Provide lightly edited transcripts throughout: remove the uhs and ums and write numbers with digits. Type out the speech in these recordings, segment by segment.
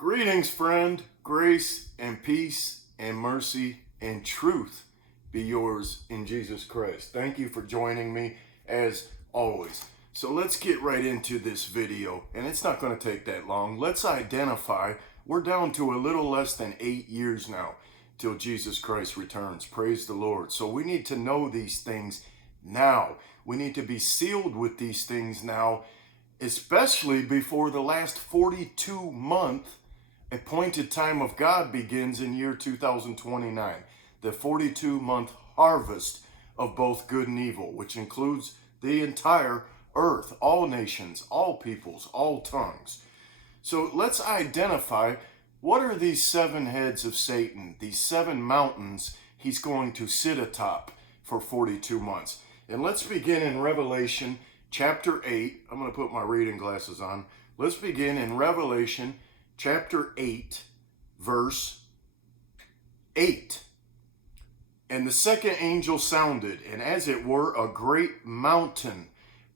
Greetings, friend. Grace and peace and mercy and truth be yours in Jesus Christ. Thank you for joining me as always. So let's get right into this video, and it's not going to take that long. Let's identify. We're down to a little less than 8 years now till Jesus Christ returns. Praise the Lord. So we need to know these things now. We need to be sealed with these things now, especially before the last 42-month appointed time of God begins in year 2029. The 42-month harvest of both good and evil, which includes the entire earth, all nations, all peoples, all tongues. So let's identify what are these 7 heads of Satan, these 7 mountains he's going to sit atop for 42 months. And let's begin in Revelation chapter 8. I'm going to put my reading glasses on. Let's begin in Revelation chapter 8, verse 8. And the second angel sounded, and as it were, a great mountain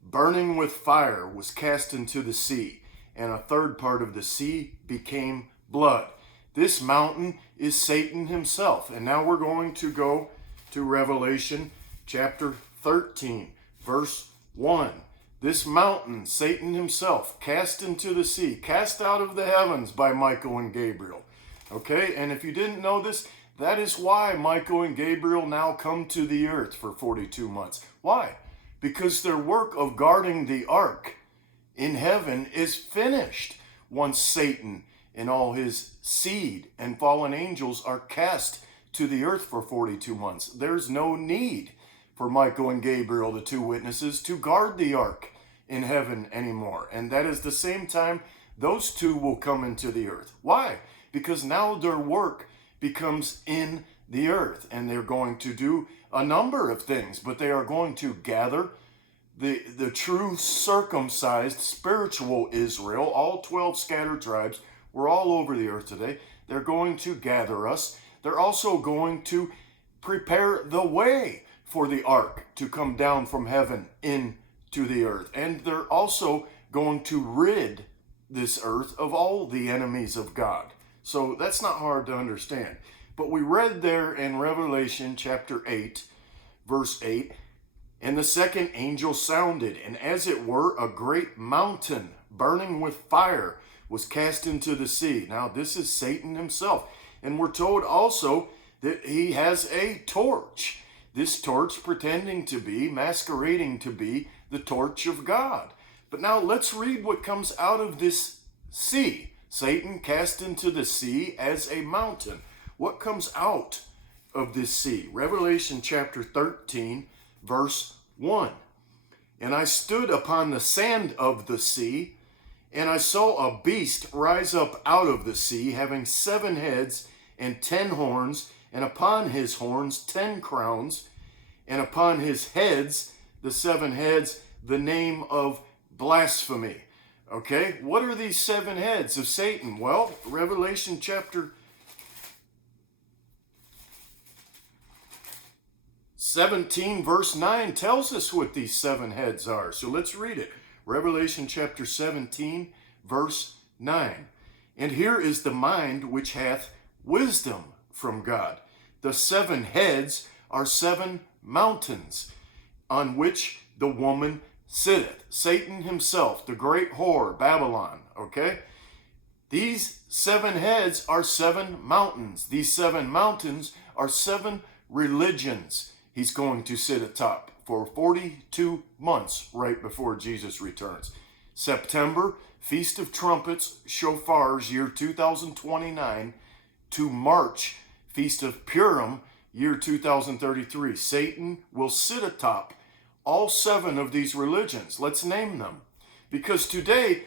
burning with fire was cast into the sea, and a third part of the sea became blood. This mountain is Satan himself. And now we're going to go to Revelation chapter 13, verse 1. This mountain, Satan himself, cast into the sea, cast out of the heavens by Michael and Gabriel. Okay, and if you didn't know this, that is why Michael and Gabriel now come to the earth for 42 months. Why? Because their work of guarding the ark in heaven is finished once Satan and all his seed and fallen angels are cast to the earth for 42 months. There's no need for Michael and Gabriel, the 2 witnesses, to guard the ark in heaven anymore. And that is the same time those 2 will come into the earth. Why? Because now their work becomes in the earth, and they're going to do a number of things, but they are going to gather the true circumcised spiritual Israel, all 12 scattered tribes. We're all over the earth today. They're going to gather us. They're also going to prepare the way for the ark to come down from heaven into the earth. And they're also going to rid this earth of all the enemies of God. So that's not hard to understand. But we read there in Revelation chapter 8, verse 8, and the second angel sounded, and as it were, a great mountain burning with fire was cast into the sea. Now this is Satan himself. And we're told also that he has a torch. This torch pretending to be, masquerading to be, the torch of God. But now let's read what comes out of this sea. Satan cast into the sea as a mountain. What comes out of this sea? Revelation chapter 13, verse 1. And I stood upon the sand of the sea, and I saw a beast rise up out of the sea, having 7 heads and 10 horns, and upon his horns 10 crowns, and upon his heads, the 7 heads, the name of blasphemy. Okay, what are these 7 heads of Satan? Well, Revelation chapter 17, verse 9 tells us what these 7 heads are. So let's read it. Revelation chapter 17, verse 9. And here is the mind which hath wisdom from God. The 7 heads are 7 mountains on which the woman sitteth. Satan himself, the great whore, Babylon. Okay? These 7 heads are 7 mountains. These 7 mountains are 7 religions he's going to sit atop for 42 months right before Jesus returns. September, Feast of Trumpets, Shofars, year 2029, to March, Feast of Purim, year 2033. Satan will sit atop all 7 of these religions. Let's name them. Because today,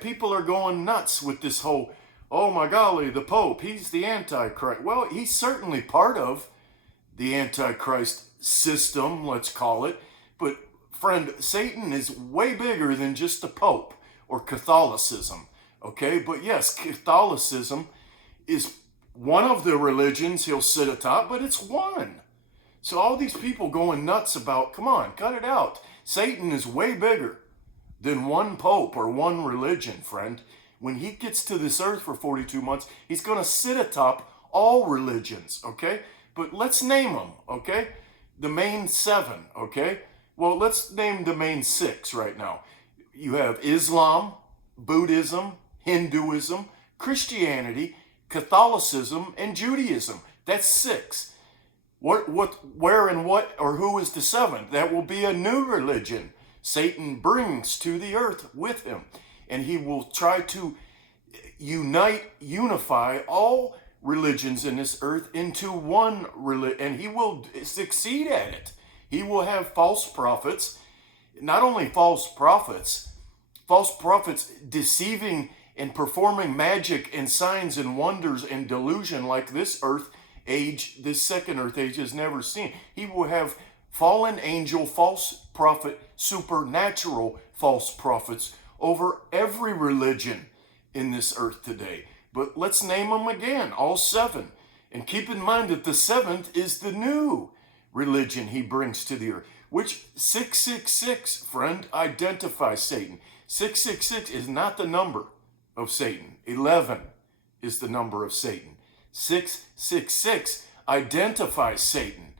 people are going nuts with this whole, oh my golly, the Pope, he's the Antichrist. Well, he's certainly part of the Antichrist system, let's call it. But friend, Satan is way bigger than just the Pope or Catholicism. Okay, but yes, Catholicism is one of the religions he'll sit atop, but it's one. So all these people going nuts about, come on, cut it out. Satan is way bigger than one pope or one religion, friend. when he gets to this earth for 42 months, he's going to sit atop all religions, okay? But let's name them, okay? The main 7, okay? Well, let's name the main 6 right now. You have Islam, Buddhism, Hinduism, Christianity, Catholicism, and Judaism. That's 6. Where and what or who is the 7th? That will be a new religion Satan brings to the earth with him. And he will try to unify all religions in this earth into one religion. And he will succeed at it. He will have false prophets. Not only false prophets deceiving and performing magic and signs and wonders and delusion like this earth age, this second earth age has never seen. He will have fallen angel, false prophet, supernatural false prophets over every religion in this earth today. But let's name them again, all 7. And keep in mind that the 7th is the new religion he brings to the earth, which 666, friend, identifies Satan. 666 is not the number of Satan. 11 is the number of Satan. 666 identifies Satan,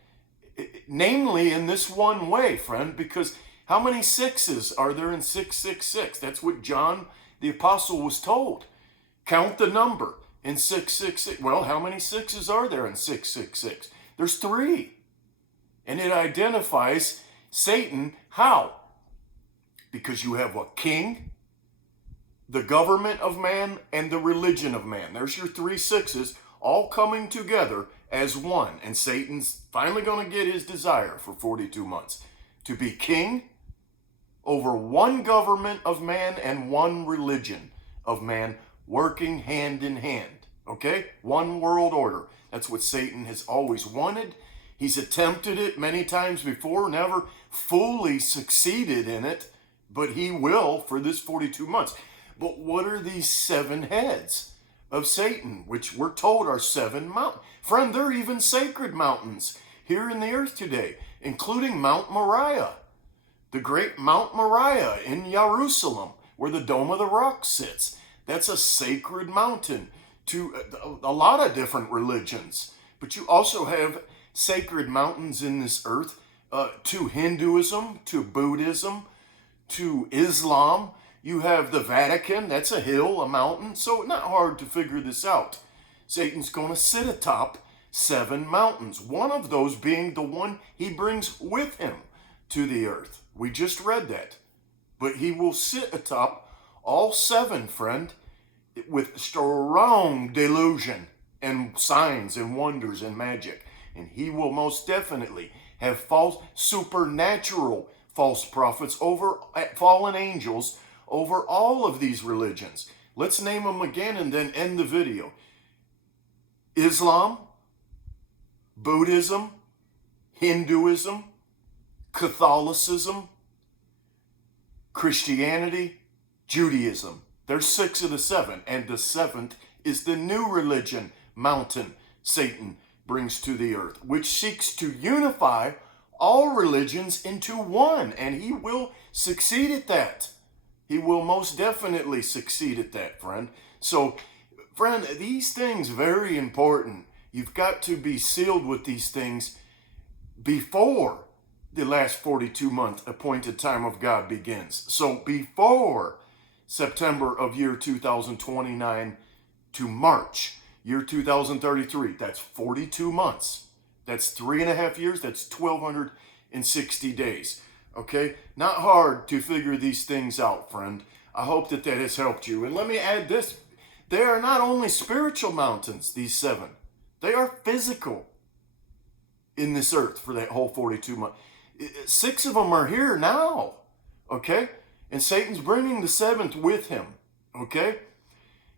namely in this one way, friend, because how many 6s are there in 666? That's what John the Apostle was told. Count the number in 666. Well, how many 6s are there in 666? There's 3. And it identifies Satan. How? Because you have a king, the government of man, and the religion of man. There's your 3 6s all coming together as one. And Satan's finally going to get his desire for 42 months to be king over one government of man and one religion of man, working hand in hand. Okay? One world order. That's what Satan has always wanted. He's attempted it many times before, never fully succeeded in it, but he will for this 42 months. But what are these 7 heads of Satan, which we're told are 7 mountains? Friend, they're even sacred mountains here in the earth today, including Mount Moriah, the great Mount Moriah in Jerusalem, where the Dome of the Rock sits. That's a sacred mountain to a lot of different religions. But you also have sacred mountains in this earth to Hinduism, to Buddhism, to Islam. You have the Vatican, that's a hill, a mountain, so not hard to figure this out. Satan's going to sit atop 7 mountains, one of those being the one he brings with him to the earth. We just read that. But he will sit atop all 7, friend, with strong delusion and signs and wonders and magic. And he will most definitely have false, supernatural false prophets over fallen angels over all of these religions. Let's name them again and then end the video. Islam, Buddhism, Hinduism, Catholicism, Christianity, Judaism. There's 6 of the 7, and the 7th is the new religion mountain Satan brings to the earth, which seeks to unify all religions into one, and he will succeed at that. He will most definitely succeed at that, friend. So, friend, these things very important. You've got to be sealed with these things before the last 42-month appointed time of God begins. So before September of year 2029 to March, year 2033, that's 42 months. That's 3.5 years. That's 1,260 days. Okay? Not hard to figure these things out, friend. I hope that has helped you. And let me add this. They are not only spiritual mountains, these 7. They are physical in this earth for that whole 42 months. 6 of them are here now. Okay? And Satan's bringing the 7th with him. Okay?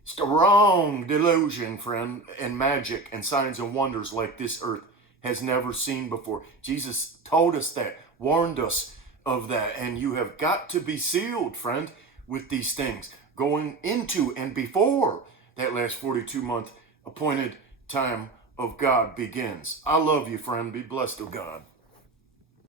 Strong delusion, friend, and magic and signs and wonders like this earth has never seen before. Jesus told us that, warned us of that, and you have got to be sealed, friend, with these things going into and before that last 42-month appointed time of God begins. I love you, friend. Be blessed of God.